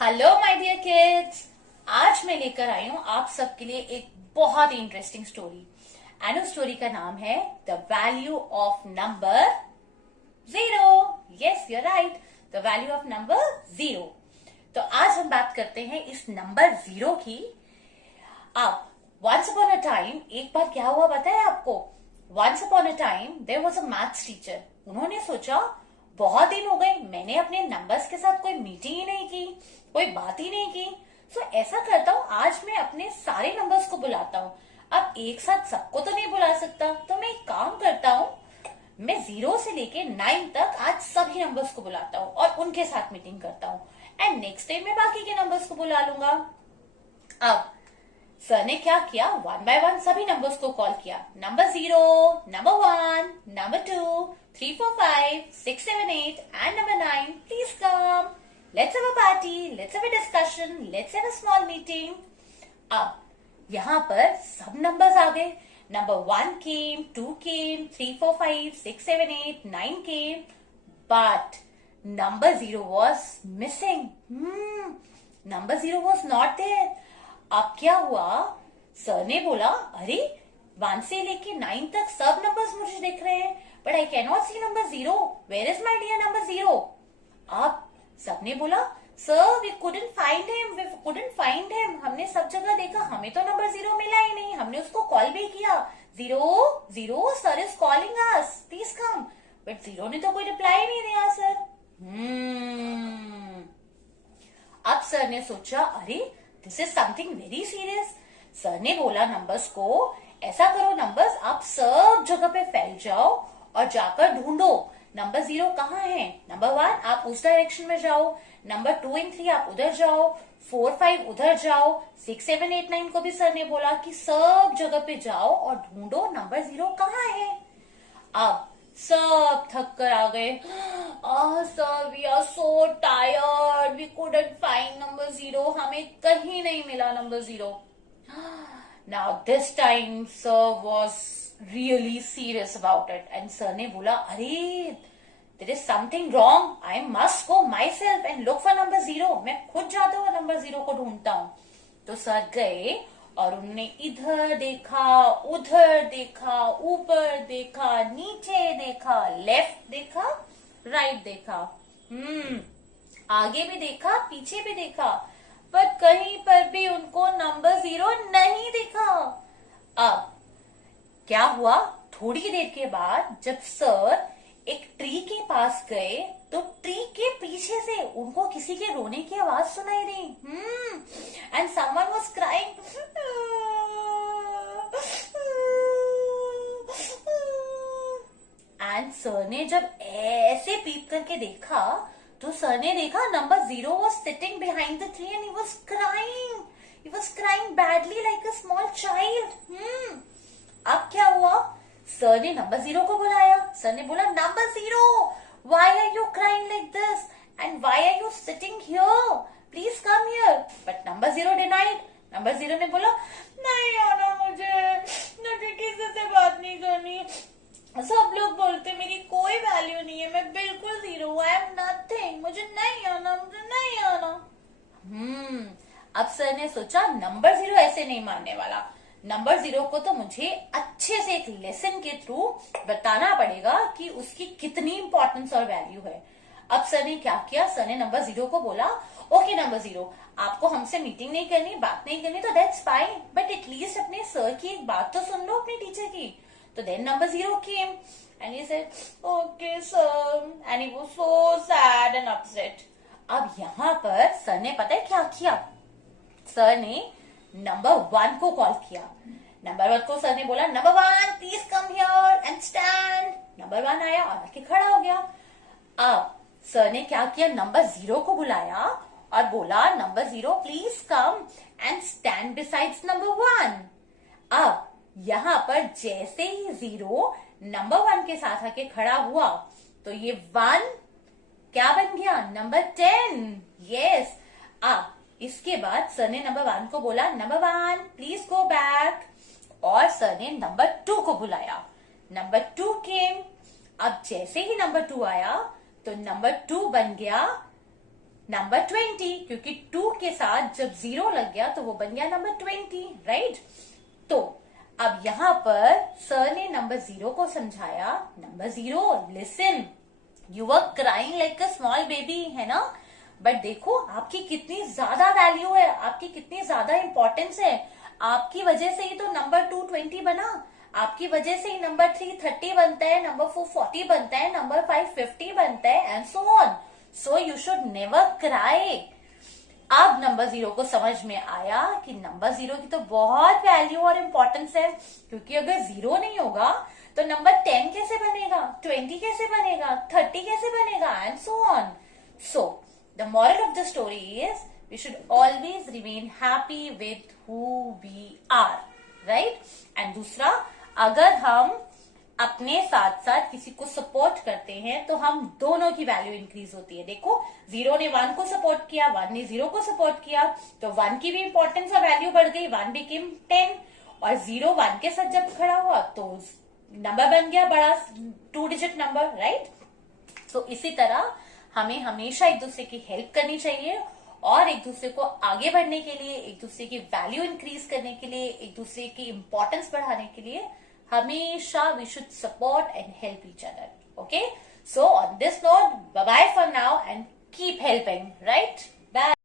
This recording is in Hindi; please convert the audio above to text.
Hello my dear kids. आज मैं लेकर आई हूँ आप सबके लिए एक बहुत ही इंटरेस्टिंग स्टोरी एंड उस स्टोरी का नाम है the value of number zero. Yes you right, the value of number zero. तो आज हम बात करते हैं इस नंबर जीरो की। अब वंस अपॉन अ टाइम एक बार क्या हुआ पता है आपको? Once upon a time there was a maths teacher. उन्होंने सोचा बहुत दिन हो गए, मैंने अपने नंबर्स के साथ कोई मीटिंग ही नहीं की, कोई बात ही नहीं की। सो ऐसा करता हूँ, आज मैं अपने सारे नंबर्स को बुलाता हूँ। अब एक साथ सबको तो नहीं बुला सकता, तो मैं एक काम करता हूँ, मैं 0 से लेके 9 तक आज सभी नंबर्स को बुलाता हूँ और उनके साथ मीटिंग करता हूँ एंड नेक्स्ट टाइम मैं बाकी के नंबर्स को बुला लूंगा। अब सर ने क्या किया, वन बाय वन सभी नंबर्स को कॉल किया। Number 0, number 1, number 2, 3, 4, 5, 6, 7, 8 and number 9, please come, let's have a party, let's have a discussion, let's have a small meeting. अब यहाँ पर सब नंबर्स आ गए। Number 1 came, 2 came, 3, 4, 5, 6, 7, 8, 9 came, but number 0 was missing. Number 0 was not there. अब क्या हुआ? सर ने बोला, अरे 1 से लेके 9 तक सब नंबर्स मुझे दिख रहे हैं, but I can not see number 0. Where is my dear number 0? अब सबने बोला, sir we couldn't find him, we couldn't find him. हमने सब जगह देखा, हमें तो नंबर 0 मिला ही नहीं। हमने उसको कॉल भी किया, 0 0 sir is calling us, please come, but 0 ने तो कोई रिप्लाई नहीं दिया सर। अब सर ने सोचा, अरे this is something very serious. Sir ने बोला नंबर्स को, ऐसा करो नंबर्स आप सब जगह पे फैल जाओ और जाकर ढूंढो नंबर 0 कहाँ है। नंबर 1 आप उस डायरेक्शन में जाओ, नंबर 2 एंड 3 आप उधर जाओ, 4 5 उधर जाओ, 6 7 8 9 को भी सर ने बोला कि सब जगह पे जाओ और ढूंढो नंबर 0 कहाँ है। अब सब थक कर आ गए। Sir we are so tired, we couldn't find number 0, हमें कहीं नहीं मिला नंबर 0। Now this time sir was really serious about it and sir ने बोला, अरे there is something wrong, I must go myself and look for number 0। मैं खुद जाता हुआ नंबर 0 को ढूंढता हूँ। तो सर गए और उन्होंने इधर देखा, उधर देखा, ऊपर देखा, नीचे देखा, लेफ्ट देखा, राइट देखा, आगे भी देखा, पीछे भी देखा, पर कहीं पर भी उनको नंबर 0 नहीं दिखा। अब क्या हुआ, थोड़ी देर के बाद जब सर एक ट्री के पास गए तो ट्री के पीछे से उनको किसी के रोने की आवाज सुनाई दी। And someone was crying. And sir ने जब ऐसे पीप करके देखा तो सर ने देखा number 0 was sitting behind the tree and he was crying. He was crying badly like a small child. अब क्या हुआ, सर ने नंबर 0 को बुलाया। सर ने बोला, number 0, why are you crying like this and why are you sitting here? Please come here. But number 0 denied. Number 0 ने बोला, नहीं आना, मुझे किसी से बात नहीं करनी, सब लोग बोलते मेरी कोई वैल्यू नहीं है, मैं बिल्कुल 0, आई एम नथिंग, मुझे नहीं आना, मुझे नहीं आना। अब सर ने सोचा नंबर 0 ऐसे नहीं मानने वाला, नंबर 0 को तो मुझे अच्छे से एक लेसन के थ्रू बताना पड़ेगा कि उसकी कितनी इंपॉर्टेंस और वैल्यू है। अब सर ने क्या किया, सर ने नंबर 0 को बोला, ओके नंबर 0, आपको हमसे मीटिंग नहीं करनी, बात नहीं करनी, तो दैट्स फाइन, बट एटलीस्ट अपने सर की एक बात तो सुन लो, अपने टीचर की। तो then number 0 came and he said, okay sir, and he was so sad and upset. अब यहाँ पर सर ने पता है क्या किया, सर ने नंबर 1 को कॉल किया। नंबर 1 को सर ने बोला, number 1 please come here and stand. Number 1 आया और आके खड़ा हो गया। अब सर ने क्या किया, नंबर 0 को बुलाया और बोला, number 0 please come and stand besides number 1। अब यहाँ पर जैसे ही 0 नंबर 1 के साथ आके खड़ा हुआ तो ये 1 क्या बन गया, नंबर 10। यस। अब इसके बाद सर ने नंबर 1 को बोला, नंबर 1 प्लीज गो बैक, और सर ने नंबर 2 को बुलाया। नंबर 2 केम। अब जैसे ही नंबर 2 आया तो नंबर 2 बन गया नंबर 20, क्योंकि 2 के साथ जब 0 लग गया तो वो बन गया नंबर 20, राइट। तो अब यहां पर सर ने नंबर 0 को समझाया, number 0 listen, you were crying like a small baby, है ना, बट देखो आपकी कितनी ज्यादा वैल्यू है, आपकी कितनी ज्यादा इंपॉर्टेंस है, आपकी वजह से ही तो नंबर 2 20 बना, आपकी वजह से ही नंबर 3 30 बनता है, नंबर 4 40 बनता है, नंबर 5 50 बनता है, and so on. So you should never cry. अब नंबर 0 को समझ में आया कि नंबर 0 की तो बहुत वैल्यू और इंपॉर्टेंस है, क्योंकि अगर 0 नहीं होगा तो नंबर 10 कैसे बनेगा, 20 कैसे बनेगा, 30 कैसे बनेगा, and so on. So the moral of the story is we should always remain happy with who we are, right. And दूसरा, अगर हम अपने साथ साथ किसी को सपोर्ट करते हैं तो हम दोनों की वैल्यू इंक्रीज होती है। देखो 0 ने 1 को सपोर्ट किया, 1 ने 0 को सपोर्ट किया, तो 1 की भी इंपॉर्टेंस और वैल्यू बढ़ गई, 1 बिकेम 10, और 0 1 के साथ जब खड़ा हुआ तो नंबर बन गया बड़ा 2 डिजिट नंबर, राइट। तो इसी तरह हमें हमेशा एक दूसरे की हेल्प करनी चाहिए, और एक दूसरे को आगे बढ़ने के लिए, एक दूसरे की वैल्यू इंक्रीज करने के लिए, एक दूसरे की इंपॉर्टेंस बढ़ाने के लिए हमेशा we should support and help each other. Okay, so on this note, bye bye for now and keep helping, right? Bye.